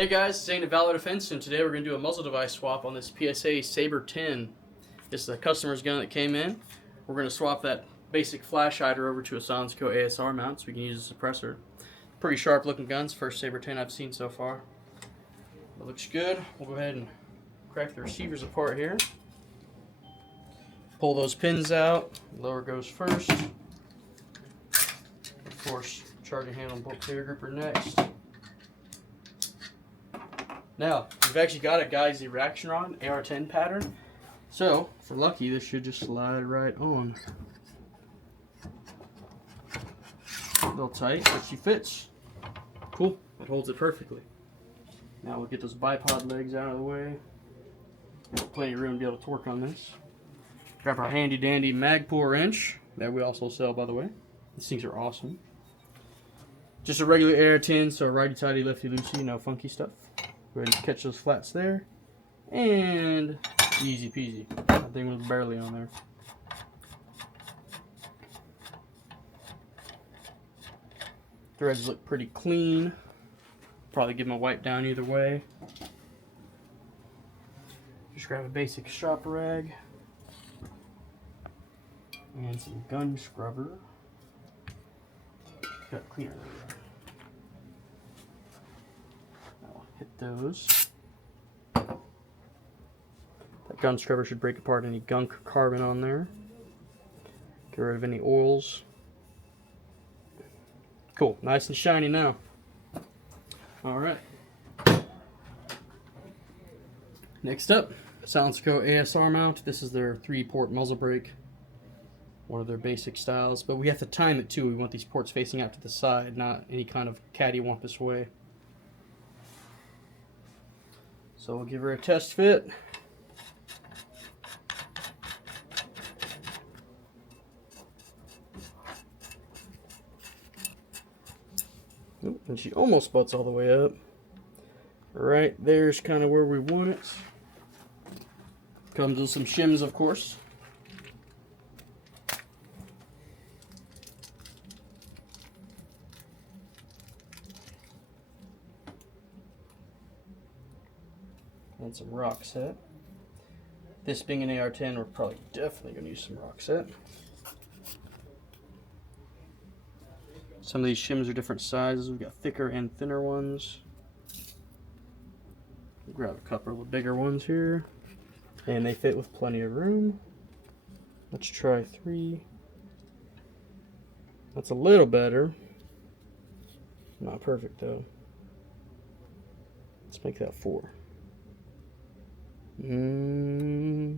Hey guys, Zane at Valor Defense, and today we're going to do a muzzle device swap on this PSA Sabre-10. This is the customer's gun that came in. We're going to swap that basic flash hider over to a SilencerCo ASR mount so we can use a suppressor. Pretty sharp looking guns, first Sabre-10 I've seen so far. It looks good. We'll go ahead and crack the receivers apart here. Pull those pins out. Lower goes first. Of course, charging handle and bolt clear gripper next. Now, we've actually got a guy's reaction rod, AR-10 pattern. So, if we're lucky, this should just slide right on. A little tight, but she fits. Cool, it holds it perfectly. Now we'll get those bipod legs out of the way. Plenty of room to be able to torque on this. Grab our handy dandy Magpul wrench that we also sell, by the way. These things are awesome. Just a regular AR-10, so righty tighty, lefty loosey, no funky stuff. Go ahead and catch those flats there. And easy peasy. That thing was barely on there. Threads look pretty clean. Probably give them a wipe down either way. Just grab a basic shop rag. And some gun scrubber. Got cleaner. I'll hit those. That gun scrubber should break apart any gunk carbon on there. Get rid of any oils. Cool, nice and shiny now. Alright. Next up, SilencerCo ASR mount. This is their 3-port muzzle brake. One of their basic styles, but we have to time it too. We want these ports facing out to the side, not any kind of cattywampus way. So we'll give her a test fit. Oop, and she almost butts all the way up. Right there's kind of where we want it. Comes with some shims, of course. And some rock set. This being an AR-10, we're probably definitely going to use some rock set. Some of these shims are different sizes. We've got thicker and thinner ones. We'll grab a couple of the bigger ones here. And they fit with plenty of room. Let's try 3. That's a little better. Not perfect though. Let's make that 4. We're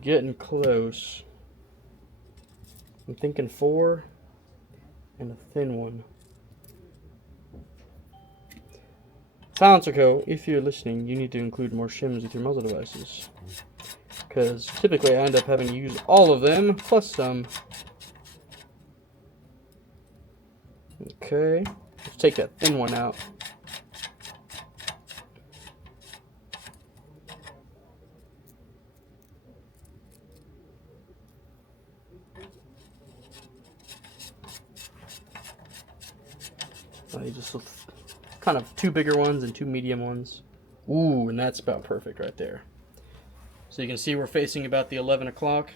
getting close. I'm thinking 4 and a thin one. SilencerCo, if you're listening, you need to include more shims with your muzzle devices. Because typically I end up having to use all of them, plus some. Okay, let's take that thin one out. You just look kind of 2 bigger ones and 2 medium ones. Ooh, and that's about perfect right there. So you can see we're facing about the 11 o'clock.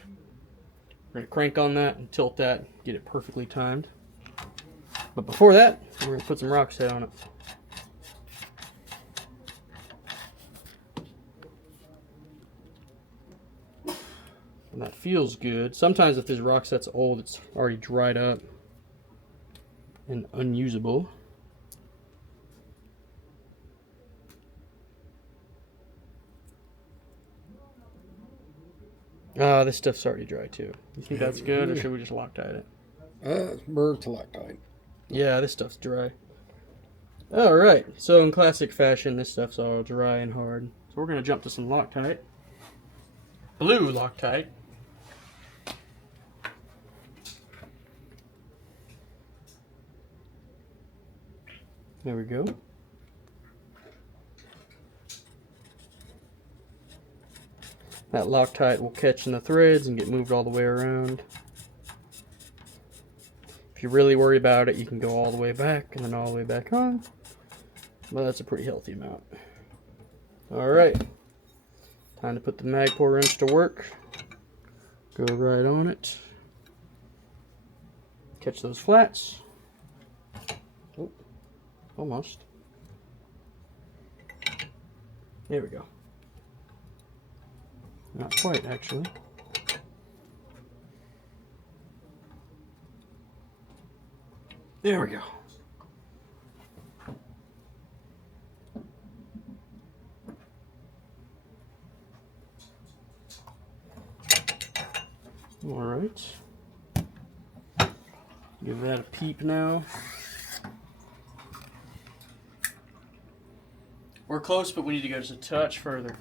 We're going to crank on that and tilt that, get it perfectly timed. But before that, we're going to put some rock set on it. And that feels good. Sometimes if this rock set's old, it's already dried up and unusable. This stuff's already dry too. You think that's good, or should we just Loctite it? It's burnt to Loctite. Yeah, this stuff's dry. Alright, so in classic fashion, this stuff's all dry and hard. So we're going to jump to some Loctite. Blue Loctite. There we go. That Loctite will catch in the threads and get moved all the way around. If you really worry about it, you can go all the way back and then all the way back on. Well, that's a pretty healthy amount. Alright. Time to put the mag pour wrench to work. Go right on it. Catch those flats. Oh, almost. There we go. Not quite, actually. There we go. All right. Give that a peep now. We're close, but we need to go just a touch further.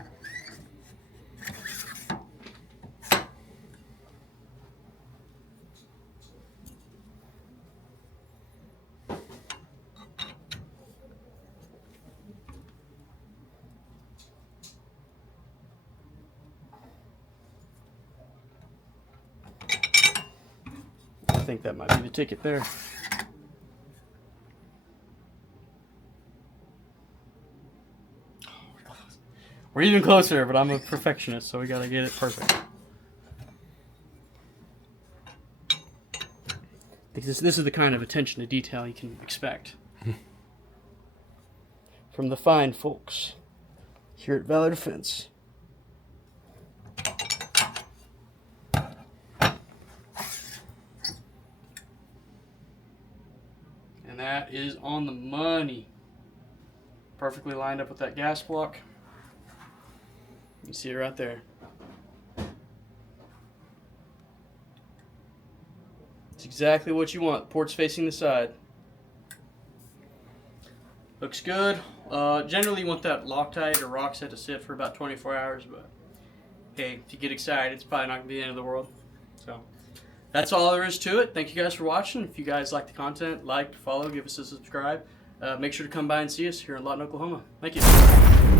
I think that might be the ticket there. We're even closer, but I'm a perfectionist, so we gotta get it perfect. Because this is the kind of attention to detail you can expect from the fine folks here at Valor Defense. And that is on the money. Perfectly lined up with that gas block. You see it right there. It's exactly what you want. Port's facing the side. Looks good. Generally you want that Loctite or rock set to sit for about 24 hours, but hey, if you get excited, it's probably not going to be the end of the world. So that's all there is to it. Thank you guys for watching. If you guys like the content, like, follow, give us a subscribe. Make sure to come by and see us here in Lawton, Oklahoma. Thank you.